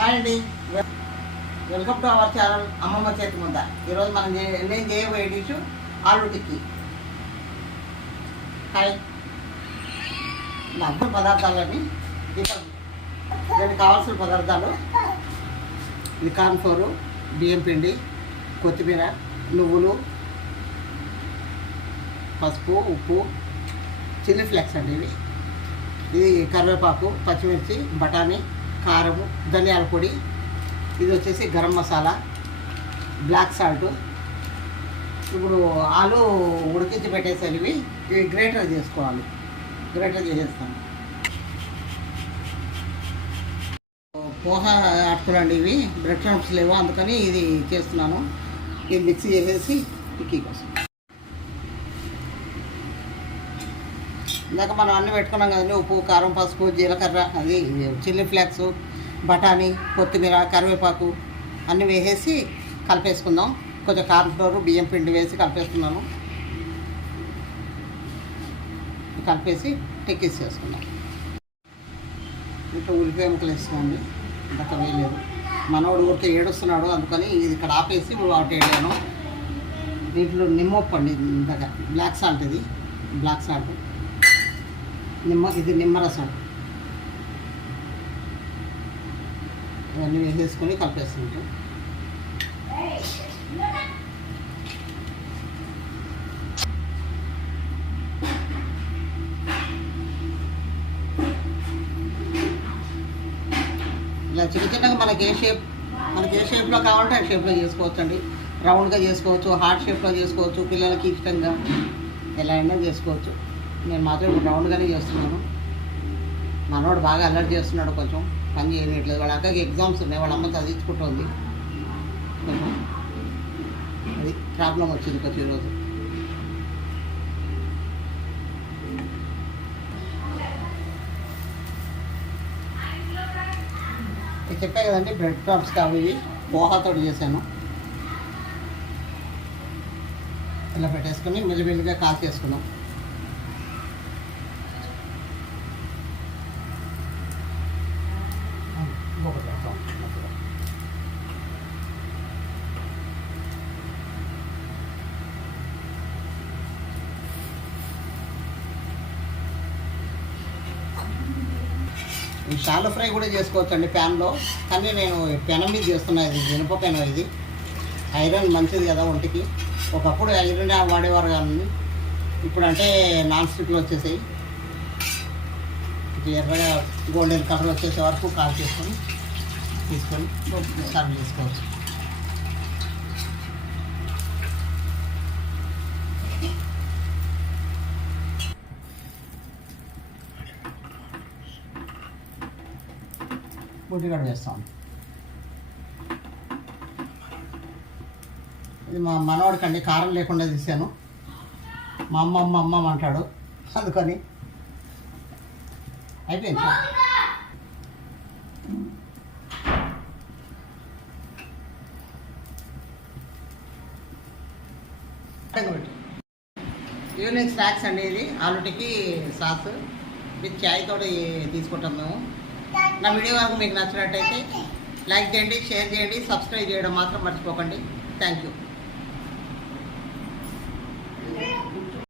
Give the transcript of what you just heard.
Hi అండి, welcome to our channel అమ్మమ్మ చేతి ముద్ద. ఈరోజు నేను చేయబోయే డిష్ ఆలు టిక్కీ. హాయ్, నాకు పదార్థాలని దీనికి కావాల్సిన పదార్థాలు: ఇది కార్న్ఫ్లోర్, బియ్యం పిండి, కొత్తిమీర, నువ్వులు, పసుపు, ఉప్పు, చిల్లీ ఫ్లేక్స్ అండి. ఇది కరివేపాకు, పచ్చిమిర్చి, బఠానీ, కారము, ధనియాల పొడి, ఇది వచ్చేసి గరం మసాలా, బ్లాక్ సాల్ట్. ఇప్పుడు ఆలు ఉడికించి పెట్టేసారు. ఇవి గ్రేటర్ చేసుకోవాలి. గ్రేటర్ చేసేస్తాను. పోహ ఆడుకోండి. ఇవి బ్రెడ్ క్రమ్స్ లేవు, అందుకని ఇది చేస్తున్నాను. ఇది మిక్సీ చేసేసి టిక్కీ కోసం. ఇందాక మనం అన్నీ పెట్టుకున్నాం కదండి, ఉప్పు, కారం, పసుపు, జీలకర్ర, అది చిల్లీ ఫ్లేక్స్, బఠానీ, కొత్తిమీర, కరివేపాకు అన్నీ వేసేసి కలిపేసుకుందాం. కొంచెం కార్న్ఫ్లోర్, బియ్యం పిండి వేసి కలిపేసుకున్నాను. కలిపేసి టిక్కీస్ చేసుకున్నాం. ఇంకా ఉల్లిపాయ ముక్కలు వేసుకోండి. ఇందాక వేయలేదు. మనోడు ఊరికే ఏడుస్తున్నాడు, అందుకని ఇది ఇక్కడ ఆపేసి వాటి వేయలేను. దీంట్లో నిమ్మప్పు అండి, ఇందాక బ్లాక్ సాల్ట్, ఇది బ్లాక్ సాల్ట్, ఇది నిమ్మరసం. ఇవన్నీ వేసేసుకొని కలిపేస్తుంటాం. ఇలా చిన్న చిన్నగా మనకి ఏ షేప్లో కావాలంటే ఆ షేప్లో చేసుకోవచ్చు అండి. రౌండ్గా చేసుకోవచ్చు, హార్ట్ షేప్లో చేసుకోవచ్చు, పిల్లలకి ఇష్టంగా ఎలా అయినా చేసుకోవచ్చు. నేను మాత్రం ఇప్పుడు రౌండ్గానే చేస్తున్నాను. మనోడు బాగా అలర్ట్ చేస్తున్నాడు, కొంచెం పని చేయట్లేదు. వాళ్ళ అక్కకి ఎగ్జామ్స్ ఉన్నాయి, వాళ్ళ అమ్మ చదివించుకుంటుంది. కొంచెం అది ప్రాబ్లం వచ్చింది కొంచెం ఈరోజు. ఇది చెప్పే కదండి, బ్రెడ్ క్రమ్స్ కావు. ఇవి పోహాతో చేశాను. ఇలా పెట్టేసుకొని మెల్లిమెల్లిగా కాల్ చేసుకున్నాం. ఈ షాలో ఫ్రై కూడా చేసుకోవచ్చు అండి ప్యాన్లో, కానీ నేను పెనం మీద చేస్తున్నాను. ఇది ఇనుప పెనం. ఇది ఐరన్ మంచిది కదా ఒంటికి. ఒకప్పుడు ఐరన్ వాడేవారు కానీ ఇప్పుడు అంటే నాన్ స్టిక్లో వచ్చేసాయి. ఎర్రగా గోల్డెన్ కలర్ వచ్చేసే వరకు కాల్ చేసుకొని తీసుకొని సర్వ్ చేసుకోవచ్చు. బుడ్డిగడ్డ వేస్తాం. ఇది మా మనవాడికండి, కారం లేకుండా తీసాను. మా అమ్మ అంటాడు, అందుకని అయిపోయింది. ఈవినింగ్ స్నాక్స్ అండి. ఇది ఆలు టిక్కీ సాస్ విత్ చాయ్ తోటి తీసుకుంటాం మేము. నా వీడియో కనుక మీకు నచ్చినట్టయితే లైక్ చేయండి, షేర్ చేయండి, సబ్స్క్రైబ్ చేయడం మాత్రం మర్చిపోకండి. Thank you.